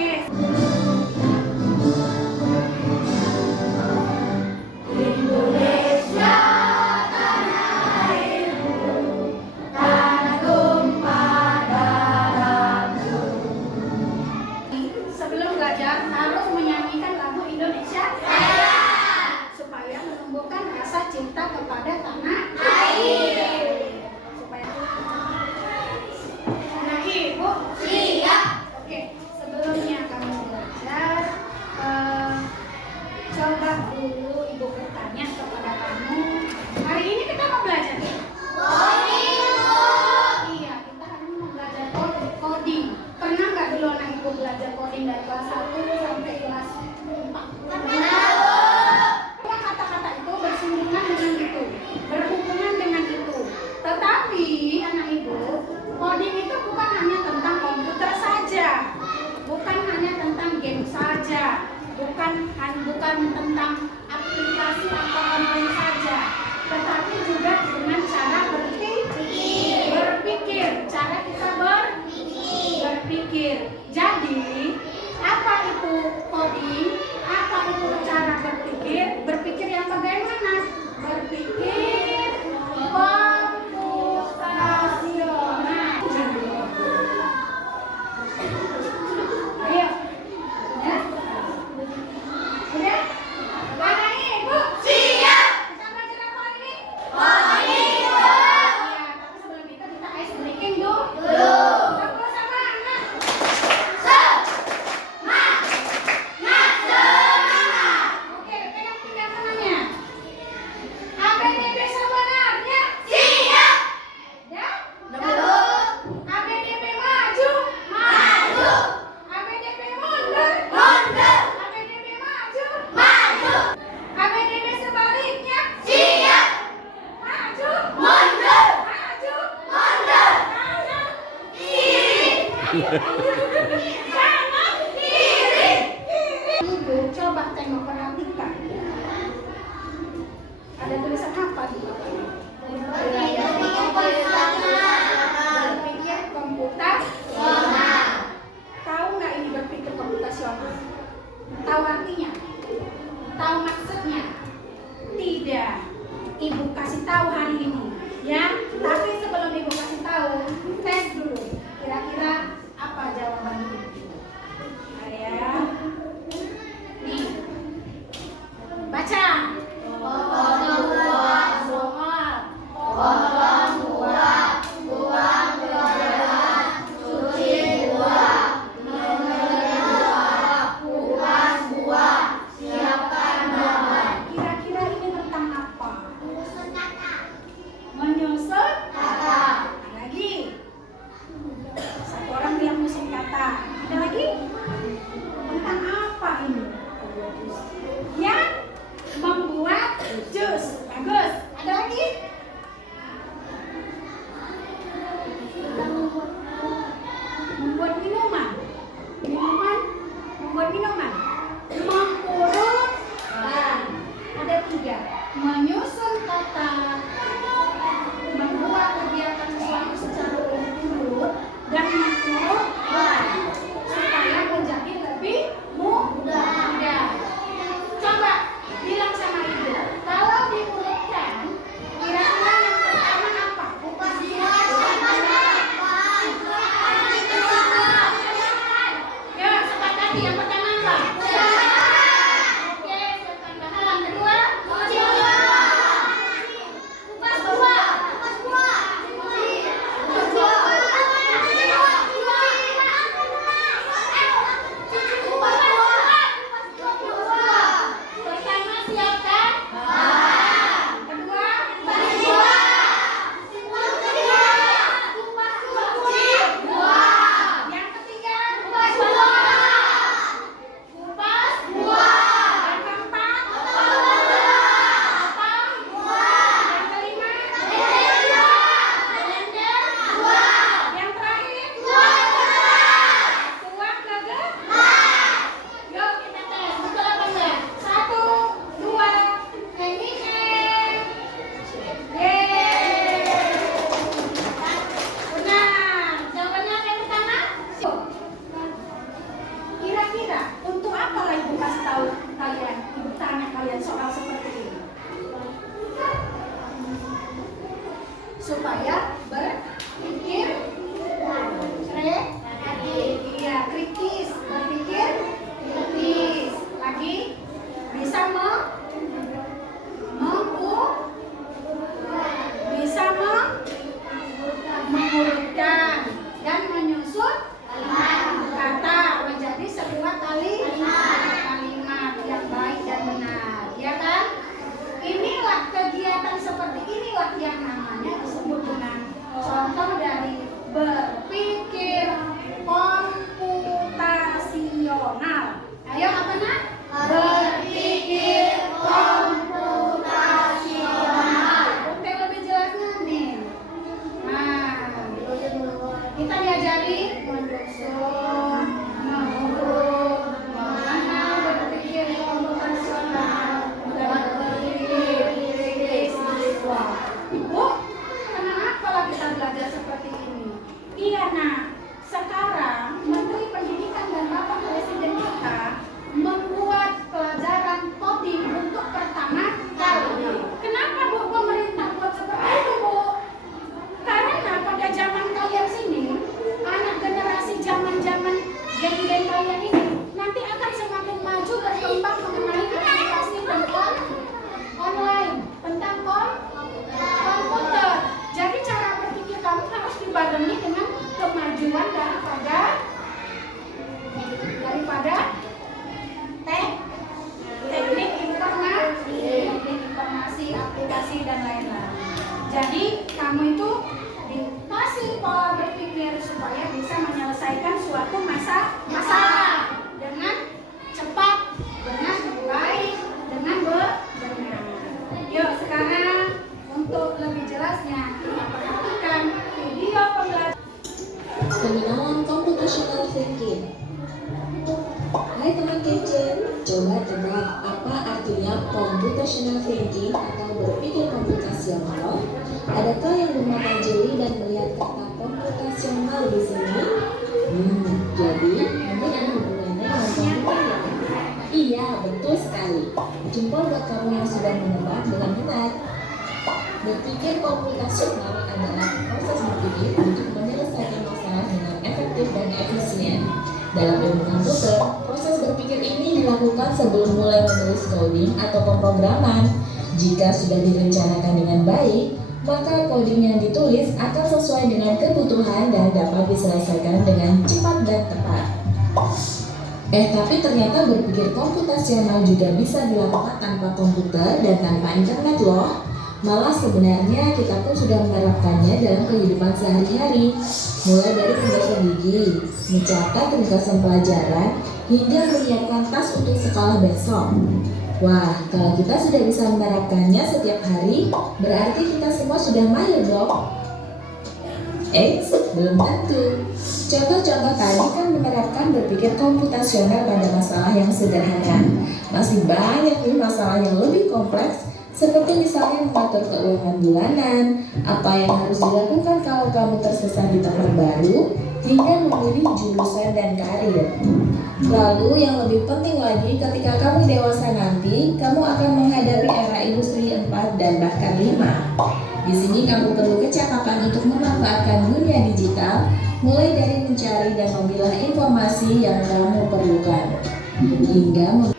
Oke. Sebelum belajar harus menyanyikan lagu Indonesia supaya menumbuhkan rasa cinta kepada tanah air. Supaya Nah, Ibu siap. Oke, sebelumnya kamu belajar, coba dulu Ibu bertanya kepada kamu. Hari ini kita mau belajar iya, kita hari ini mau belajar coding. Pernah nggak dulu anak Ibu belajar coding dari kelas 1 sampai kelas 4? Kata-kata itu bersinggungan dengan itu, berhubungan dengan itu. Tetapi anak Ibu, coding itu bukan hanya tentang komputer saja, bukan hanya tentang game saja, bukan tentang aplikasi atau online saja, tetapi juga dengan cara berpikir, cara kita berpikir. Jadi, apa itu coding? Apa itu cara berpikir? Berpikir yang bagaimana? Berpikir komputasional. Ayo, ya? Udah? Mana Ibu? Siap. Kita belajar apa ini? Coding. Iya, tapi sebelum itu kita ice breaking dulu. Oke, pegang pinggang tangannya. ABCD sebenarnya siap. Ya? ABCD maju. ABCD mundur. ABCD maju. ABCD sebaliknya siap. Maju. Kanan kiri. Kanan kiri. Ibu coba tengok, perhatikan. Ada tulisan apa di bawahnya? Berpikir komputasional. Tahu nggak ini berpikir komputasional? Tahu artinya? Tahu maksudnya? Tidak. Ibu kasih tahu hari ini, ya. Tapi sebelum Ibu kasih tahu, tes dulu. Kira-kira apa jawaban Ibu? Ya. Nih. Baca. Kira-kira ini tentang apa? Menyusun kata. Lagi. Satu orang bilang menyusun kata. Ada lagi? Tentang apa ini? Yang membuat jus. Bagus. Ada lagi? Membuat minuman. Membuat minuman. Mengurutkan. Ada 3. Menyusun kata, membuat kegiatan sesuatu secara urut dan mengurutkan supaya menjadi lebih mudah. Coba bilang sama Ibu, kalau diurutkan, kira-kira yang pertama apa? Ya, sepakati yang pertama apa? Oke, siap tambahan. Kedua? Pertama siapkan. Kedua? Yang ketiga? kalian, ibu tanya kalian soal seperti ini supaya berpikir iya, kritis, berpikir kritis, lagi bisa mengurutkan dan menyusun kata menjadi sebuah kalimat yang baik dan benar, ya kan? Inilah kegiatan seperti inilah yang namanya disebut dengan contoh dari berpikir komputasional. Ayo apa nak? Berpikir komputasional. Oke, lebih jelasnya nih. Nah, kita diajari menyusun, mengurut, mengenal berpikir komputasional, dan berpikir kritis. Bu, kenapa kita belajar seperti ini? Iya nak, sekarang Menteri Pendidikan dan Bapak Presiden kita membuat pelajaran coding untuk pertama kali. Kenapa Bu pemerintah buat seperti itu Bu? Karena pada zaman kalian sini, anak generasi zaman-zaman gen-gen kalian ini nanti akan semakin maju berkembang mengenai aplikasi tentang online, tentang komputer. Jadi cara berpikir kamu harus dibarengi dengan kemajuan daripada teknik informasi, aplikasi dan lain-lain. Jadi kamu itu dikasih pola berpikir supaya bisa menyelesaikan suatu masalah dengan cepat, dengan baik, dengan benar. Yuk sekarang untuk lebih jelasnya kita perhatikan video pembelajaran. Pengenalan computational thinking. Hai teman kece, coba tebak apa artinya computational thinking atau berpikir komputasional? Adakah yang memapajari dan melihat kata komputasional di sini? Jadi ini ada hubungannya dengan komputer ya? Iya, betul sekali. Jempol buat kamu yang sudah menebak dengan benar. Berpikir komputasional adalah proses berpikir untuk menyelesaikan masalah dengan efektif dan efisien. Dalam ilmu komputer, proses berpikir ini dilakukan sebelum mulai menulis coding atau pemrograman. Jika sudah direncanakan dengan baik, maka coding yang ditulis akan sesuai dengan kebutuhan dan dapat diselesaikan dengan cepat dan tepat. Tapi ternyata berpikir komputasional juga bisa dilakukan tanpa komputer dan tanpa internet loh. Malah sebenarnya kita pun sudah menerapkannya dalam kehidupan sehari-hari, mulai dari membaca gigi, mencatat ringkasan pelajaran, hingga menyiapkan tas untuk sekolah besok. Wah, kalau kita sudah bisa menerapkannya setiap hari, berarti kita semua sudah mahir dong. Belum tentu. Contoh-contoh tadi kan menerapkan berpikir komputasional pada masalah yang sederhana. Masih banyak nih masalah yang lebih kompleks, seperti misalnya mengatur keuangan bulanan, apa yang harus dilakukan kalau kamu tersesat di tempat baru, hingga memilih jurusan dan karir. Lalu yang lebih penting lagi, ketika kamu dewasa nanti, kamu akan menghadapi era industri 4 dan bahkan 5. Di sini kamu perlu kecakapan untuk memanfaatkan dunia digital, mulai dari mencari dan memilah informasi yang kamu perlukan, hingga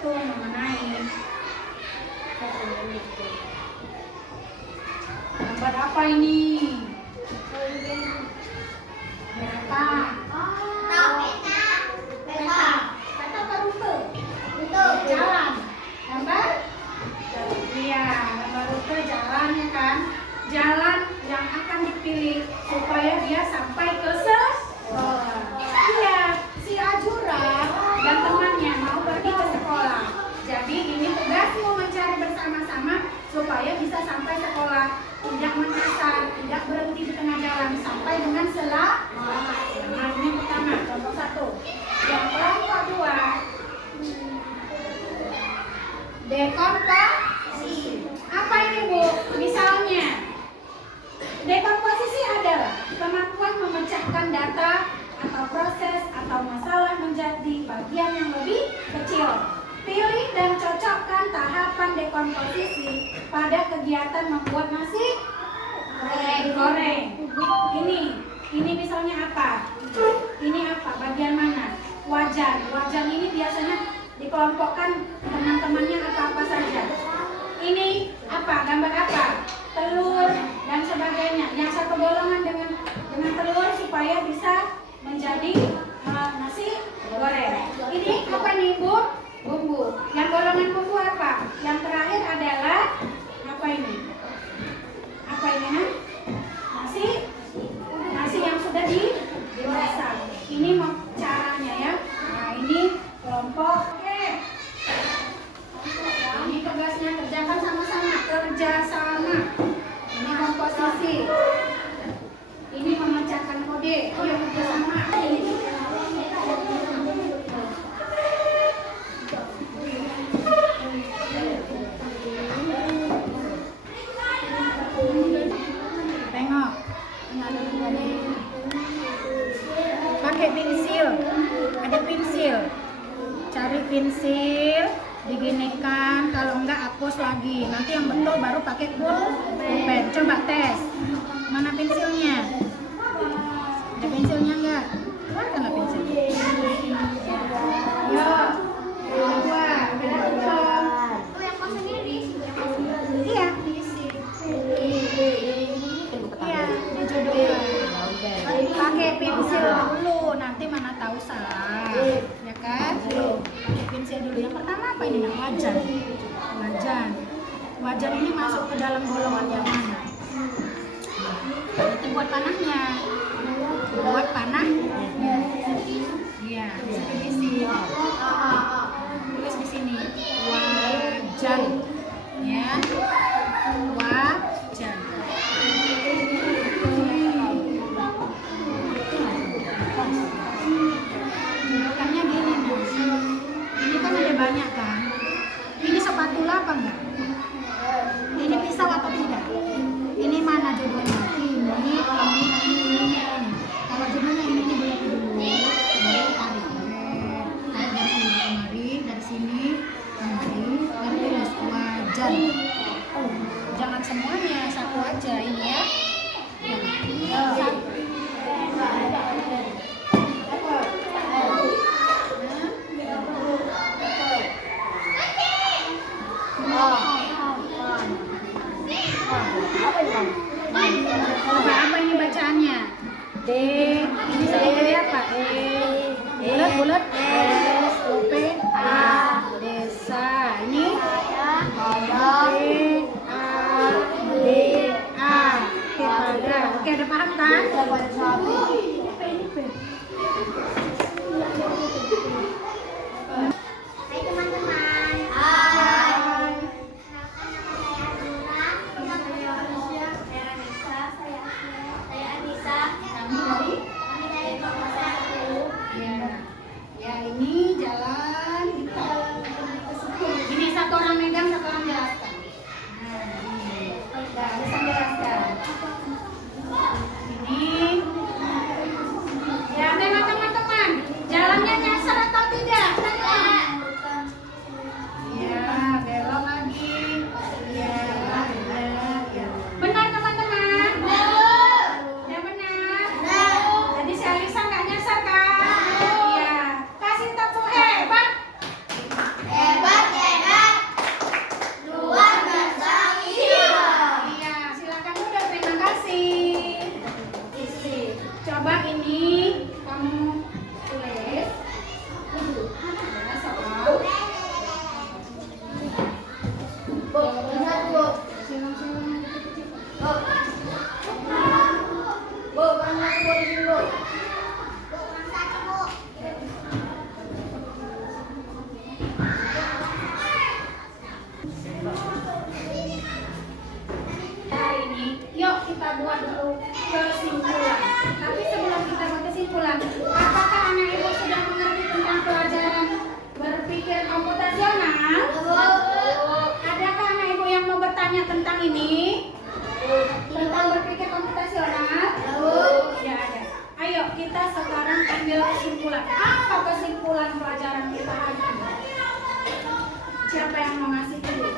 menghitung, memenai. Gambar apa ini? Berapa? Peta. Peta apa rute? Jalan. Gambar? Iya, gambar rute jalan ya kan? Jalan yang akan dipilih supaya dia sampai ke sekolah. Iya, si Ajura dan temannya mau pergi ke sekolah. Jadi ini tugasmu mencari bersama-sama supaya bisa sampai sekolah. Tidak menyasar, tidak berhenti di tengah jalan sampai dengan selamat. Nah, ini pertama, contoh 1. Yang kelompok 2, dekomposisi. Apa ini Bu? Misalnya, dekomposisi adalah kemampuan memecahkan data atau proses atau masalah menjadi bagian yang lebih kecil. Pilih dan cocokkan tahapan dekomposisi pada kegiatan membuat nasi goreng. Ini misalnya apa? Ini apa? Bagian mana? Wajan. Wajan ini biasanya dikelompokkan teman-temannya apa saja. Ini apa? Gambar apa? Telur dan sebagainya. Yang satu golongan dengan telur supaya bisa menjadi nasi goreng. Ini apa nih Bu? Bumbu. Yang golongan bumbu apa? Yang terakhir adalah apa ini? Apa ini? Nasi yang sudah dimasak. Ini caranya ya. Nah, ini kelompok. Oke. Ini tugasnya kerjakan sama-sama. Kerjasama. Ini komposisi. Ini memecahkan kode. Ayo kerjasama. Tengok. Pakai pensil. Ada pensil. Cari pensil, diginikan, kalau enggak hapus lagi. Nanti yang betul baru pakai pulpen. Coba tes. Mana pensilnya? Ada pensilnya enggak? Keluarkanlah pensilnya. Yo. Dua, beda belum? Oh, yang kosong ini. Iya, diisi. Iya, dijodohkan. Pakai pensil dulu, nanti mana tahu salah. Ya kan? Pakai pensil dulu. Yang pertama apa ini? Wajan. Wajan ini masuk ke dalam golongan yang mana? Itu buat panahnya. Buat panah? Iya, bisa diisi. Tulis di sini. Wajan. Ya. Wajan. Jodohkannya gini Mas. Ini kan ada banyak kan? Ini spatula apa enggak? Ini pisau atau tidak? Ini mana jodohnya? Ini. Kalau jodohnya ini boleh dulu. Baru tarik. Tarik dari sini kemari, dari sini kemari, lalu tulis wajan. Jangan semuanya, satu aja ini ya. Apa ini bacaannya? D. Ini sebagai apa? Bulat. S. P. A. Desa. Ini D. A. D. A. Kepada. Oke, ada paham kan? Hai teman-teman. Ya, ini jalan kita. Ini satu orang megang, satu orang jelaskan. Nah, ini. Bisa jelaskan. Ini Kurang satu, Bu. Hari ini, yuk kita buat dulu kesimpulan. Tapi sebelum kita buat kesimpulan, apakah anak ibu sudah mengerti tentang pelajaran berpikir komputasional? Adakah anak ibu yang mau bertanya tentang ini? Tentang berpikir komputasional? Ya ada. Ayo kita sekarang ambil kesimpulan. Apa kesimpulan pelajaran kita hari ini? Siapa yang mau ngasih dulu?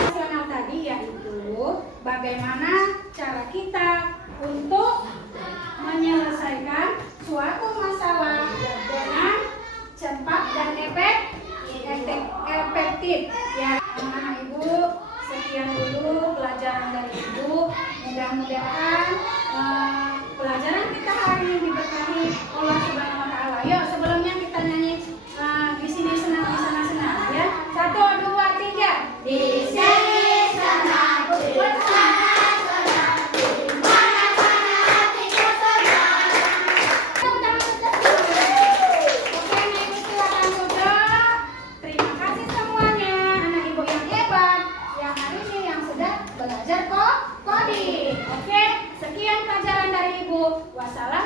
Nasional tadi yaitu bagaimana cara kita untuk menyelesaikan suatu masalah dengan cepat dan efektif. Ya, anak ibu, sekian dulu pelajaran dari ibu. Mudah-mudahan pelajaran kita hari ini diberkahi Allah Subhanahu Wa Taala. Yuk, sebelumnya kita nyanyi di sini senang, di sana senang, ya. 1, 2, 3. Di sini senang bersama. Belajar kok coding. Oke, sekian pelajaran dari Ibu. Wassalamualaikum.